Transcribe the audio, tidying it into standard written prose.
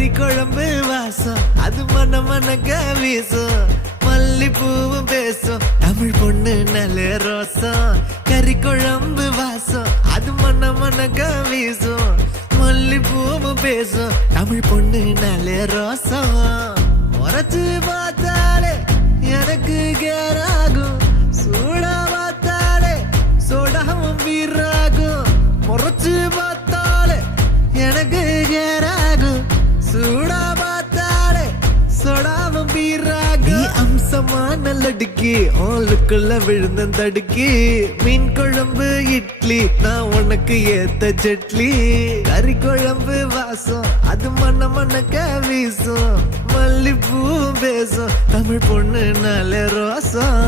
கறி குழம்பு வாசம் அது மன மனக்க வீசும் மல்லிப்பூவும் பேசும் தமிழ் பொண்ணு நல்ல ரோசம் கறி குழம்பு வாசம் அது மன மனக்க வீசும் மல்லிப்பூவும் பேசும் தமிழ் பொண்ணு நல்ல ரோசம் உரைச்சு பார்த்தாலே எனக்கு கேராகும் சூடா பார்த்தாலே சோடாவும் வீராகும் முறைச்சு பார்த்தாலே எனக்கு கேராகும் சூடா பார்த்தாலே சோடாவும் வீராகும் நீ அம்சமா நல்லடுக்கி ஆளுக்குள்ள விழுந்த தடுக்கி மீன் குழம்பு இட்லி நான் உனக்கு ஏத்த சட்லி கறி குழம்பு வாசம் அது மன மனக்க வீசும் மல்லிப்பூ பேசும் தமிழ் பொண்ணு நல்ல ரோசம்